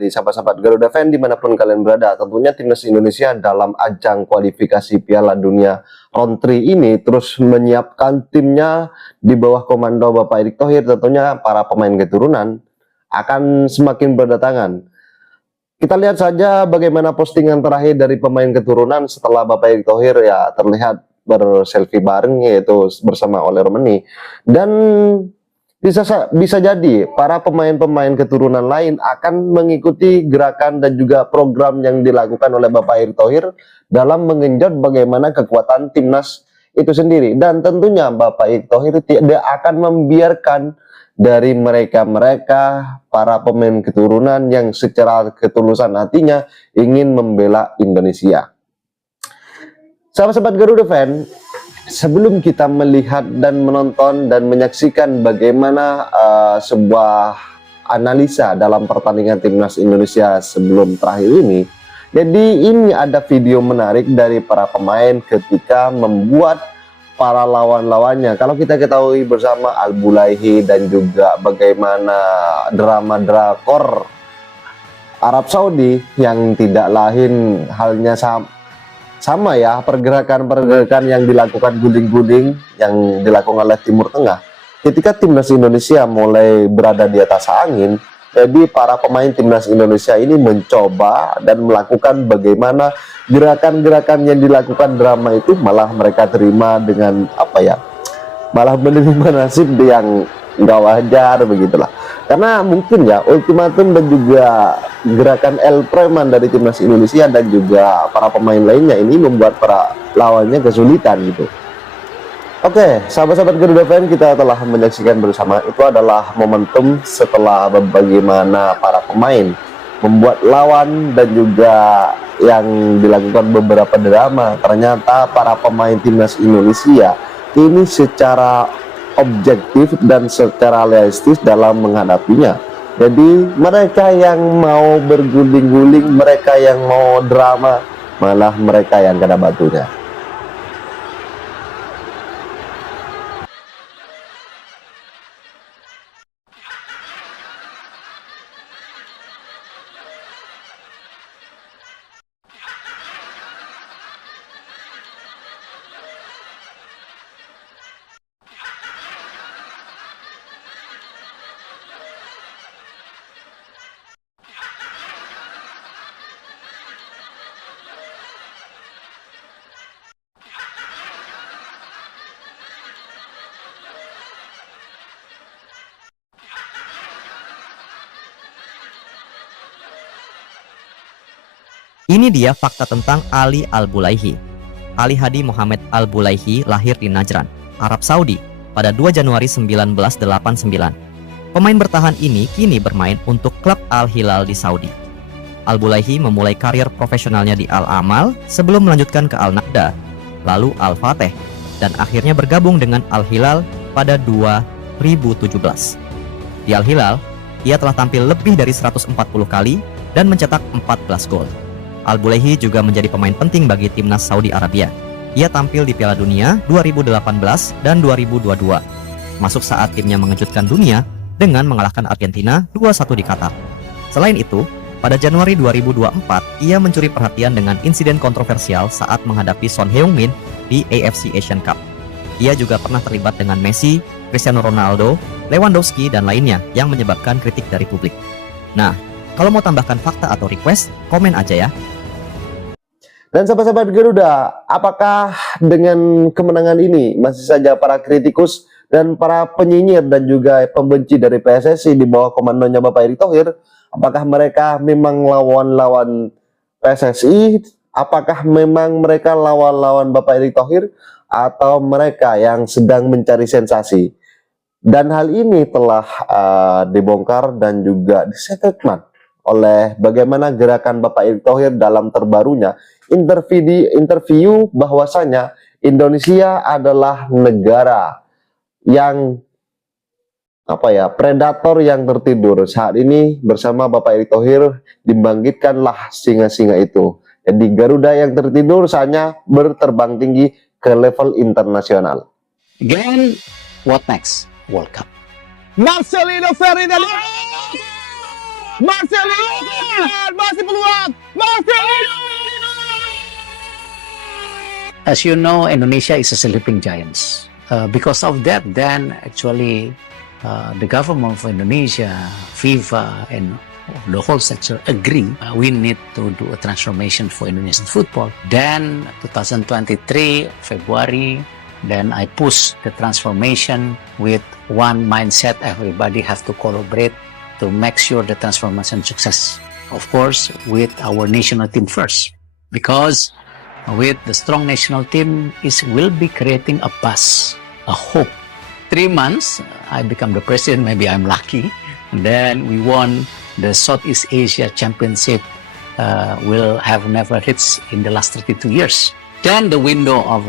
Di sahabat-sahabat Garuda Fan dimanapun kalian berada, tentunya timnas Indonesia dalam ajang kualifikasi Piala Dunia round 3 ini terus menyiapkan timnya di bawah komando Bapak Erick Thohir. Tentunya para pemain keturunan akan semakin berdatangan. Kita lihat saja bagaimana postingan terakhir dari pemain keturunan setelah Bapak Erick Thohir ya terlihat berselfie bareng, yaitu bersama Ole Romeni. Dan bisa jadi para pemain-pemain keturunan lain akan mengikuti gerakan dan juga program yang dilakukan oleh Bapak Erick Thohir dalam mengenjot bagaimana kekuatan timnas itu sendiri. Dan tentunya Bapak Erick Thohir tidak akan membiarkan dari mereka para pemain keturunan yang secara ketulusan hatinya ingin membela Indonesia. Sahabat-sahabat Garuda Fan, sebelum kita melihat dan menonton dan menyaksikan bagaimana sebuah analisa dalam pertandingan timnas Indonesia sebelum terakhir ini, jadi ini ada video menarik dari para pemain ketika membuat para lawan-lawannya. Kalau kita ketahui bersama Al-Bulaihi dan juga bagaimana drama drakor Arab Saudi yang tidak lain halnya sama ya, pergerakan yang dilakukan guling-guling yang dilakukan oleh Timur Tengah. Ketika timnas Indonesia mulai berada di atas angin, jadi para pemain timnas Indonesia ini mencoba dan melakukan bagaimana gerakan-gerakan yang dilakukan drama itu malah mereka terima dengan malah menerima nasib yang nggak wajar begitulah. Karena mungkin ya ultimatum dan juga gerakan El Preman dari timnas Indonesia dan juga para pemain lainnya ini membuat para lawannya kesulitan gitu. Oke, sahabat-sahabat Garuda Fan, kita telah menyaksikan bersama itu adalah momentum setelah bagaimana para pemain membuat lawan dan juga yang dilakukan beberapa drama. Ternyata para pemain timnas Indonesia ini secara objektif dan secara realistis dalam menghadapinya. Jadi mereka yang mau berguling-guling, mereka yang mau drama, malah mereka yang kena batunya. Ini dia fakta tentang Ali Al-Bulaihi. Ali Hadi Muhammad Al-Bulaihi lahir di Najran, Arab Saudi pada 2 Januari 1989. Pemain bertahan ini kini bermain untuk klub Al-Hilal di Saudi. Al-Bulaihi memulai karir profesionalnya di Al-Amal sebelum melanjutkan ke Al-Nahda, lalu Al-Fateh, dan akhirnya bergabung dengan Al-Hilal pada 2017. Di Al-Hilal, ia telah tampil lebih dari 140 kali dan mencetak 14 gol. Al-Bulaihi juga menjadi pemain penting bagi timnas Saudi Arabia. Ia tampil di Piala Dunia 2018 dan 2022, masuk saat timnya mengejutkan dunia dengan mengalahkan Argentina 2-1 di Qatar. Selain itu, pada Januari 2024, ia mencuri perhatian dengan insiden kontroversial saat menghadapi Son Heung-min di AFC Asian Cup. Ia juga pernah terlibat dengan Messi, Cristiano Ronaldo, Lewandowski, dan lainnya yang menyebabkan kritik dari publik. Nah, kalau mau tambahkan fakta atau request, komen aja ya. Dan sahabat-sahabat Garuda, apakah dengan kemenangan ini masih saja para kritikus dan para penyinyir dan juga pembenci dari PSSI di bawah komandonya Bapak Erick Thohir, apakah mereka memang lawan-lawan PSSI? Apakah memang mereka lawan-lawan Bapak Erick Thohir? Atau mereka yang sedang mencari sensasi? Dan hal ini telah dibongkar dan juga disetelkan oleh bagaimana gerakan Bapak Erick Thohir dalam terbarunya interview bahwasanya Indonesia adalah negara yang predator yang tertidur. Saat ini bersama Bapak Erick Thohir dibangkitkanlah singa-singa itu. Jadi Garuda yang tertidur saatnya berterbang tinggi ke level internasional. Again, what next? World Cup. Marcelino Ferdinand. Marcelino masih peluang. Marcelino. As you know, Indonesia is a sleeping giants. Because of that, then actually the government of Indonesia, FIFA, and the whole sector agree we need to do a transformation for Indonesian football. Then 2023 February, then I push the transformation with one mindset. Everybody have to collaborate to make sure the transformation success. Of course, with our national team first, because with the strong national team will be creating a buzz, a hope. 3 months, I become the president. Maybe I'm lucky. And then we won the Southeast Asia Championship. Will have never reached in the last 32 years. Then the window of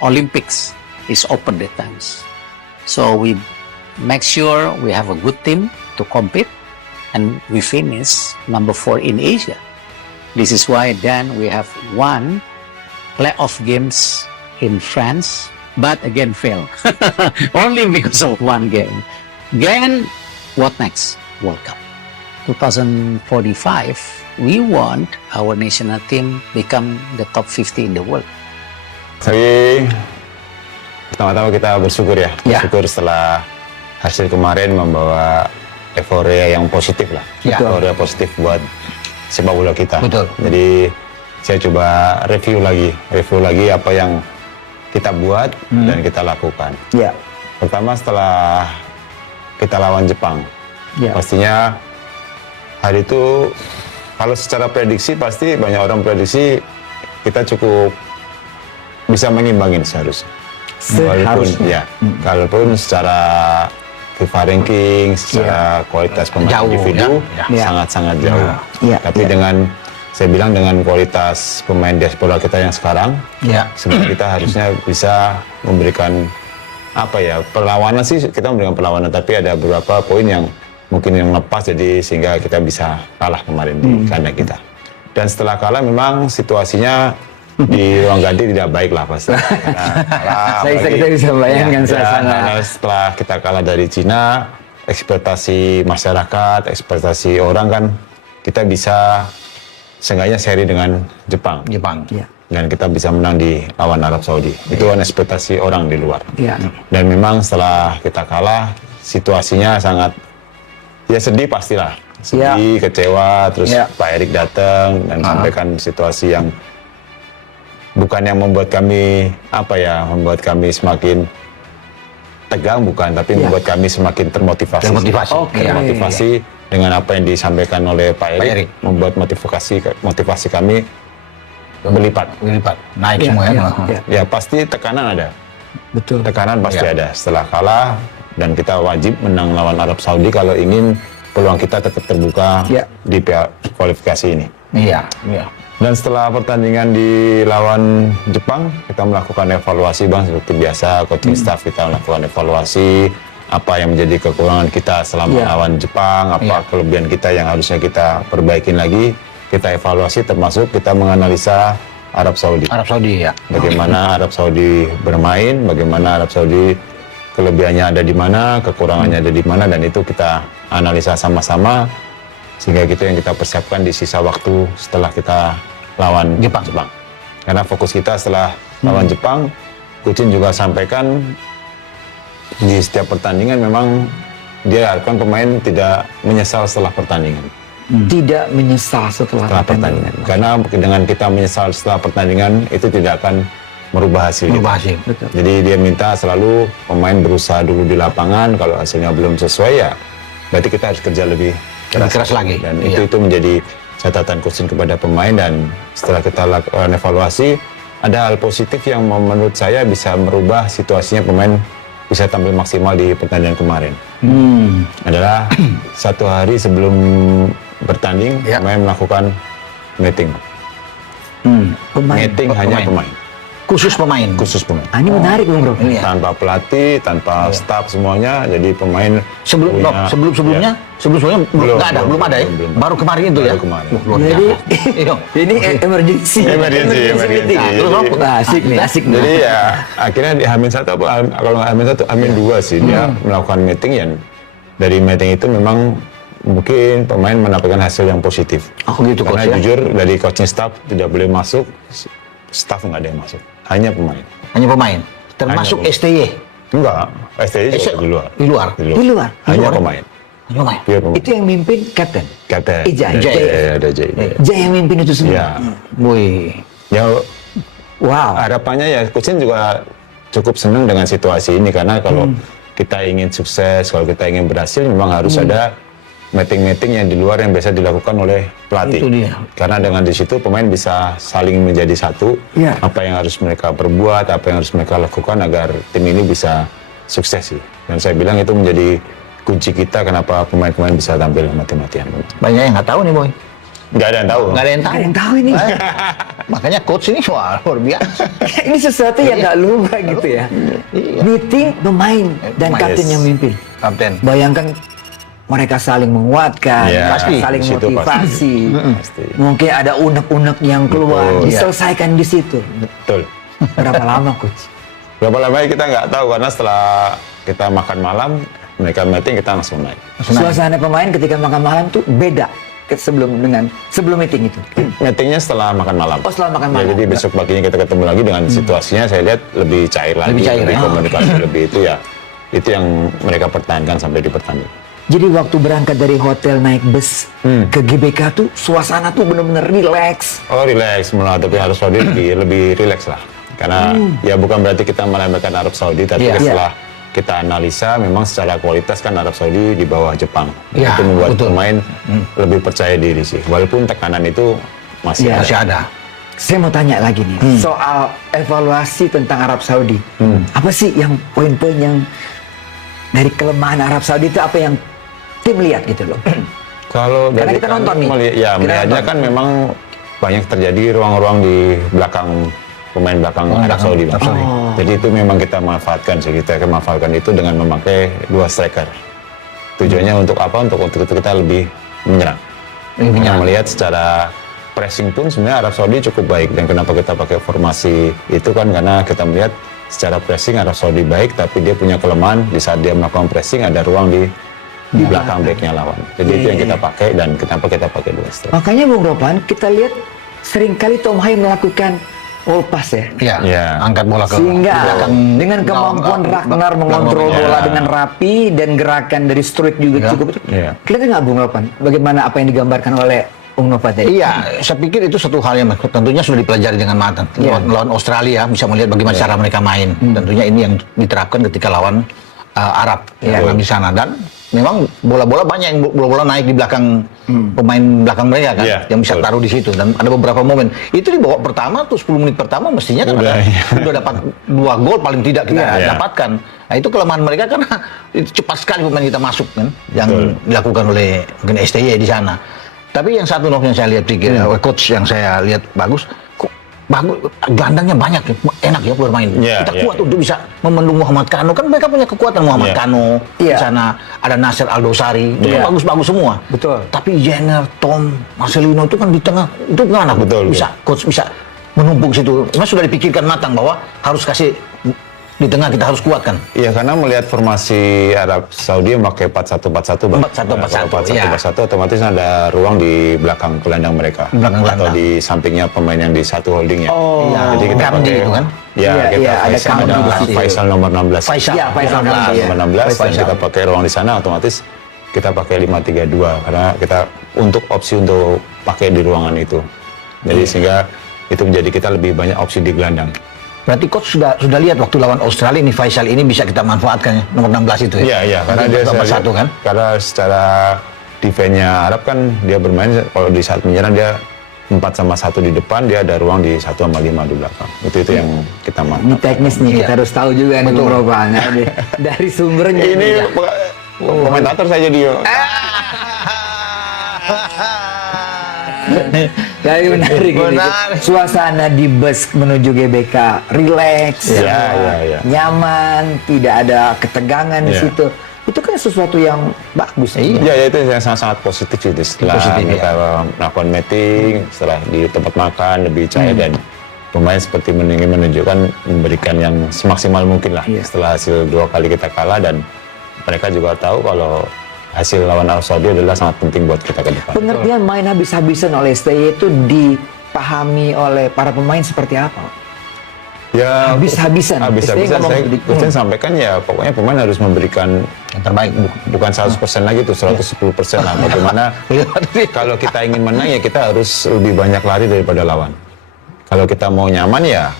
Olympics is open that times. So we make sure we have a good team to compete, and we finish number 4 in Asia. This is why then we have won playoff games in France, but again failed. Only because of one game. Then, what next? World Cup. 2045, we want our national team become the top 50 in the world. Tapi pertama-tama kita bersyukur ya. Ya. Bersyukur setelah hasil kemarin membawa euforia yang positif lah. Ya. Euforia positif buat sepak bola kita. Betul. Jadi saya coba review lagi apa yang kita buat dan kita lakukan. Ya. Pertama setelah kita lawan Jepang, Ya. pastinya hari itu kalau secara prediksi pasti banyak orang prediksi kita cukup bisa mengimbangin seharusnya. Kalaupun secara FIFA ranking, secara kualitas pemain Jauh, individu ya. sangat-sangat jauh. Ya. Tapi saya bilang dengan kualitas pemain diaspora kita yang sekarang, sebenarnya kita harusnya bisa memberikan perlawanan sih, kita memberikan perlawanan, tapi ada beberapa poin yang mungkin yang lepas, jadi sehingga kita bisa kalah kemarin di kandang kita. Dan setelah kalah memang situasinya di ruang ganti tidak baik lah pasti. Saya bisa bayangkan suasana. Karena setelah kita kalah dari Cina, ekspektasi masyarakat, ekspektasi orang kan kita bisa seenggaknya seri dengan Jepang. Ya. Dan kita bisa menang di lawan Arab Saudi. Itu kan ekspektasi orang di luar. Ya. Dan memang setelah kita kalah, situasinya sangat sedih pastilah. Sedih, kecewa, terus Pak Erik datang dan sampaikan situasi yang bukan yang membuat kami membuat kami semakin tegang, bukan, tapi membuat kami semakin termotivasi. Termotivasi dengan apa yang disampaikan oleh Pak Erik, membuat motivasi kami berlipat, naik semua ya. Ya pasti tekanan ada. Betul. Tekanan pasti ada setelah kalah, dan kita wajib menang lawan Arab Saudi kalau ingin peluang kita tetap terbuka di kualifikasi ini. Iya. Dan setelah pertandingan di lawan Jepang, kita melakukan evaluasi Bang, seperti biasa coaching staff kita melakukan evaluasi apa yang menjadi kekurangan kita selama lawan Jepang, apa kelebihan kita yang harusnya kita perbaikin lagi. Kita evaluasi, termasuk kita menganalisa Arab Saudi. Bagaimana Arab Saudi bermain, bagaimana Arab Saudi kelebihannya ada di mana, kekurangannya ada di mana, dan itu kita analisa sama-sama sehingga gitu yang kita persiapkan di sisa waktu setelah kita lawan Jepang. Karena fokus kita setelah lawan Jepang, Coach juga sampaikan di setiap pertandingan memang dia harapkan pemain tidak menyesal setelah pertandingan. Tidak menyesal setelah pertandingan. Karena dengan kita menyesal setelah pertandingan itu tidak akan merubah hasil. Jadi dia minta selalu pemain berusaha dulu di lapangan, kalau hasilnya belum sesuai ya berarti kita harus kerja lebih keras lagi. Dan itu menjadi catatan coaching kepada pemain. Dan setelah kita lakukan evaluasi, ada hal positif yang menurut saya bisa merubah situasinya pemain bisa tampil maksimal di pertandingan kemarin. Adalah 1 hari sebelum bertanding, pemain melakukan meeting. Meeting hanya pemain. Khusus pemain. Ini menarik Bung Bro. Tanpa pelatih, tanpa staff semuanya. Jadi pemain sebelumnya belum ada ya. Baru kemarin itu ya. Jadi ini emergency. Asik nih. Jadi ya akhirnya di H-1 kalau H-1 H-2 sih dia melakukan meeting yang dari meeting itu memang mungkin pemain mendapatkan hasil yang positif. Oh gitu Karena coach ya. jujur dari coaching staff tidak boleh masuk, staff nggak ada yang masuk, hanya pemain. Hanya pemain. Termasuk pemain. STY. Enggak, STI juga di luar. Di luar. Di luar. Di luar. Hanya luar. pemain. Hanya pemain. Pure pemain. Itu yang mimpin kapten. Kapten. Ijai. Ada Jai. Jai yang mimpin itu semua. Ya. Wih. Ya, Wow. harapannya ya coaching juga cukup senang dengan situasi ini karena kalau kita ingin sukses, kalau kita ingin berhasil memang harus ada meeting-meeting yang di luar yang biasa dilakukan oleh pelatih. Itu dia. Karena dengan di situ pemain bisa saling menjadi satu. Iya. Apa yang harus mereka perbuat, apa yang harus mereka lakukan agar tim ini bisa sukses sih. Dan saya bilang itu menjadi kunci kita kenapa pemain-pemain bisa tampil mati-matian. Banyak yang nggak tahu nih boy. Nggak ada yang tahu. Nggak ada yang Nggak tahu. ada yang tahu ini. Makanya coach ini wah luar biasa. Ini sesuatu yang nggak lumrah gitu ya. Meeting pemain dan Pemain, kapten yes. yang mimpin. Kapten. Bayangkan mereka saling menguatkan, Ya, mereka pasti. saling Di situ motivasi. Pasti. Mungkin ada unek-unek yang keluar, Betul. diselesaikan di situ. Betul. Berapa lama coach? Berapa lama kita nggak tahu karena setelah kita makan malam, mereka meeting kita langsung naik. Suasana pemain ketika makan malam tuh beda sebelum meeting itu. Meetingnya setelah makan malam. Oh, setelah makan Ya, malam. jadi besok paginya kita ketemu lagi dengan situasinya saya lihat lebih cair lagi, Lebih cair, lebih ya. komunikasi lebih itu ya. Itu yang mereka pertahankan sampai di pertandingan. Jadi waktu berangkat dari hotel naik bus ke GBK tuh suasana tuh bener-bener relax. Oh relax, malah tapi Arab Saudi lebih relax lah. Karena ya bukan berarti kita meremehkan Arab Saudi, tapi Iya. setelah kita analisa memang secara kualitas kan Arab Saudi di bawah Jepang. Iya, Itu membuat betul. pemain lebih percaya diri sih. Walaupun tekanan itu masih Iya. ada. Masih ada. Saya mau tanya lagi nih soal evaluasi tentang Arab Saudi. Apa sih yang poin-poin yang dari kelemahan Arab Saudi itu apa yang tim lihat gitu loh? Kalau Karena dari kita kami nonton nih. Kita melihatnya nonton. kan memang banyak terjadi ruang-ruang di belakang pemain belakang Arab Saudi, Bang. Oh. Jadi itu memang kita manfaatkan sih. Kita akan manfaatkan itu dengan memakai 2 striker. Tujuannya untuk apa? Untuk kita lebih menyerang. Karena melihat secara pressing pun sebenarnya Arab Saudi cukup baik. Dan kenapa kita pakai formasi itu kan karena kita melihat secara pressing Arab Saudi baik, tapi dia punya kelemahan di saat dia melakukan pressing ada ruang di belakang backnya lawan. Jadi itu yang kita pakai dan kenapa kita pakai 2 striker. Makanya Bung Ropan kita lihat seringkali Tom Hai melakukan all pass ya. Iya. Iya. Angkat bola ke Sehingga belakang. dengan kemampuan Ragnar mengontrol Iya. bola dengan rapi dan gerakan dari Struik juga Iya. cukup. Iya. Kelihatan nggak Bung Ropan? Bagaimana apa yang digambarkan oleh Bung Nova tadi? Iya, saya pikir itu satu hal yang tentunya sudah dipelajari dengan matang. Iya. Lawan Australia bisa melihat bagaimana cara mereka main. Tentunya ini yang diterapkan ketika lawan Arab yang di sana, dan memang bola-bola banyak yang bola-bola naik di belakang pemain belakang mereka kan, Iya, yang bisa betul. taruh di situ, dan ada beberapa momen itu di babak pertama tuh 10 menit pertama mestinya kan Udah, iya. udah dapat 2 gol paling tidak kita Iya. dapatkan. Nah itu kelemahan mereka karena itu cepat sekali pemain kita masuk kan, yang Betul. dilakukan oleh mungkin STY di sana. Tapi yang satu yang saya lihat pikir coach yang saya lihat bagus, kok bagus, gelandangnya banyak ya, enak ya bermain. Iya, Kita iya, kuat iya. untuk bisa memendung Muhammad Kano, kan mereka punya kekuatan Muhammad Iya. Kano di Iya. sana, ada Nasser Aldosari, itu Iya. kan bagus-bagus semua. Betul. Tapi Jenner, Tom, Marcelino itu kan di tengah, itu gimana? Betul, bisa coach bisa menumpuk situ. Memang sudah dipikirkan matang bahwa harus kasih di tengah, kita harus kuatkan. Iya, karena melihat formasi Arab Saudi memakai 4-1-4-1, Bang. 4-1-4-1, iya. 4-1 otomatis ada ruang di belakang gelandang mereka. Belakang Atau gelandang. di sampingnya pemain yang di satu holdingnya. Oh. Iya. Jadi kita Kamdi pakai itu kan? Ya, Iya, kita iya, ada Faisal, Kamdi ada di situ. Faisal nomor 16. Faisal. Iya, Faisal Kamdi, iya. Nomor 16 dan Faisal. kita pakai ruang di sana otomatis kita pakai 5-3-2 karena kita untuk opsi untuk pakai di ruangan itu. Jadi sehingga itu menjadi kita lebih banyak opsi di gelandang. Berarti coach sudah lihat waktu lawan Australia ini Faisal ini bisa kita manfaatkan ya, nomor 16 itu ya. Iya, iya, karena dia nomor saya 1 kan. Karena secara defense-nya Arab kan dia bermain kalau di saat menyerang dia 4-1 di depan, dia ada ruang di 1-5 di belakang. Itu yang kita Ini mantap. teknis nih kita Iya. harus tahu juga nih Bung Ropan. Nah, dari sumbernya Ini nih. komentator saya jadi. Jadi menarik ini. Menarik. Suasana di bus menuju GBK relax, Iya, iya, iya. nyaman, tidak ada ketegangan di Iya. situ. Itu kan sesuatu yang bagus. Iya, ya, itu yang sangat positif itu. Setelah Positif, mereka melakukan meeting, setelah di tempat makan lebih cair dan pemain seperti ingin menunjukkan memberikan yang semaksimal mungkin lah Iya. setelah hasil 2 kali kita kalah, dan mereka juga tahu kalau hasil lawan Arab Saudi adalah sangat penting buat kita ke depan. Pengertian main habis-habisan oleh STY itu dipahami oleh para pemain seperti apa? Ya, Habis-habisan. habis-habisan STY saya ngomong Coach sampaikan ya pokoknya pemain harus memberikan Yang terbaik. bukan 100% lagi tuh 110% lah. Bagaimana kalau kita ingin menang ya kita harus lebih banyak lari daripada lawan. Kalau kita mau nyaman ya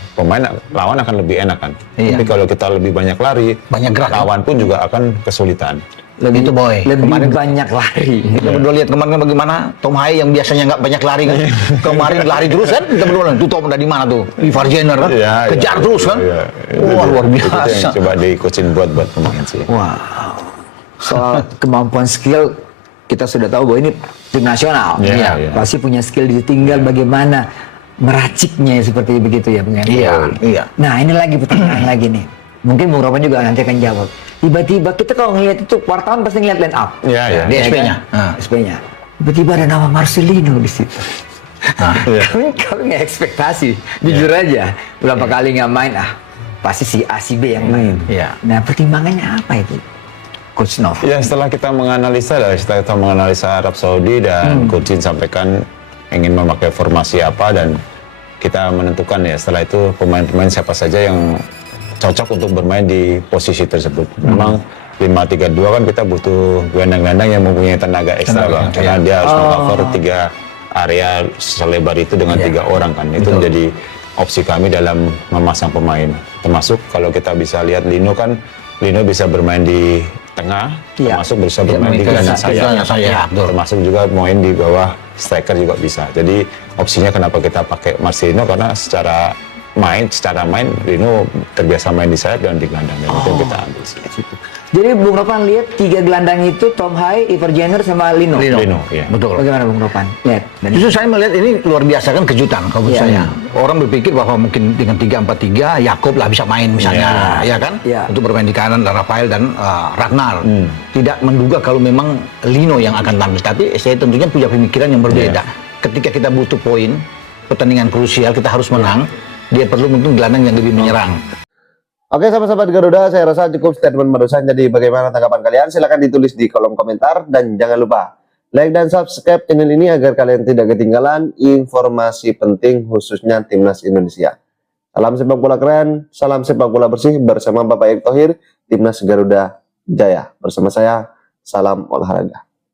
lawan akan lebih enak kan. Iya. Tapi kalau kita lebih banyak lari, Banyak gerak. lawan pun juga akan kesulitan. Itu boy. lebih Kemarin banyak lari. kita berdua lihat kemarin kan bagaimana Tom Hai yang biasanya nggak banyak lari kan. Kemarin lari terus kan kita berdua tuh Tom dari mana tuh? Ivar Jenner kan. Iya, Kejar iya, terus kan. iya. Wah, luar Itu yang biasa. coba di-coachin buat pemain sih. Wow. Soal kemampuan skill kita sudah tahu bahwa ini tim nasional. Iya, Ya, iya. pasti punya skill, tinggal bagaimana meraciknya seperti begitu ya, Bung. Iya, iya. Nah, ini lagi pertanyaan lagi nih. Mungkin Bung Ropan juga nanti akan jawab. Tiba-tiba kita kalau ngelihat itu wartawan pasti ngeliat line up. Iya, iya. Di Ya SP-nya. kan? SP-nya. Tiba-tiba ada nama Marcelino di situ. Iya. Kami nggak ekspektasi, jujur aja. Berapa kali nggak main, pasti si A, si B yang main. Iya. Nah, pertimbangannya apa itu, Coach Nov? Ya setelah kita menganalisa Arab Saudi dan Coach Jin sampaikan ingin memakai formasi apa dan kita menentukan ya setelah itu pemain-pemain siapa saja yang cocok untuk bermain di posisi tersebut. Memang 5-3-2 kan kita butuh gelandang-gelandang yang mempunyai tenaga ekstra Bang, karena dia harus meng-cover 3 area selebar itu dengan 3 orang kan. Itu menjadi opsi kami dalam memasang pemain. Termasuk kalau kita bisa lihat Lino bisa bermain di tengah, Iya. termasuk bisa bermain di gelandang gelandang sayap. sayap, betul. Termasuk juga main di bawah striker juga bisa. Jadi opsinya kenapa kita pakai Marcelino karena secara main Lino terbiasa main di sayap dan di gelandang dan itu yang kita ambil sih. Jadi Bung Ropan lihat 3 gelandang itu Tom Hai, Ivar Jenner sama Lino. Lino, iya. Betul. Bagaimana Bung Ropan? Lihat. Dan Justru saya melihat ini luar biasa kan kejutan kalau menurut Iya. saya. Orang berpikir bahwa mungkin dengan 3-4-3 Yakob lah bisa main misalnya, ya kan? Iya. Untuk bermain di kanan dan Rafael dan Ragnar. Tidak menduga kalau memang Lino yang akan tampil, tapi saya tentunya punya pemikiran yang berbeda. Ketika kita butuh poin, pertandingan krusial kita harus menang, dia perlu mungkin gelandang yang lebih menyerang. Oke, sahabat-sahabat Garuda, saya rasa cukup statement barusan. Jadi bagaimana tanggapan kalian? Silahkan ditulis di kolom komentar. Dan jangan lupa like dan subscribe channel ini agar kalian tidak ketinggalan informasi penting khususnya Timnas Indonesia. Salam sepak bola keren, salam sepak bola bersih bersama Bapak Erick Thohir, Timnas Garuda Jaya. Bersama saya, salam olahraga.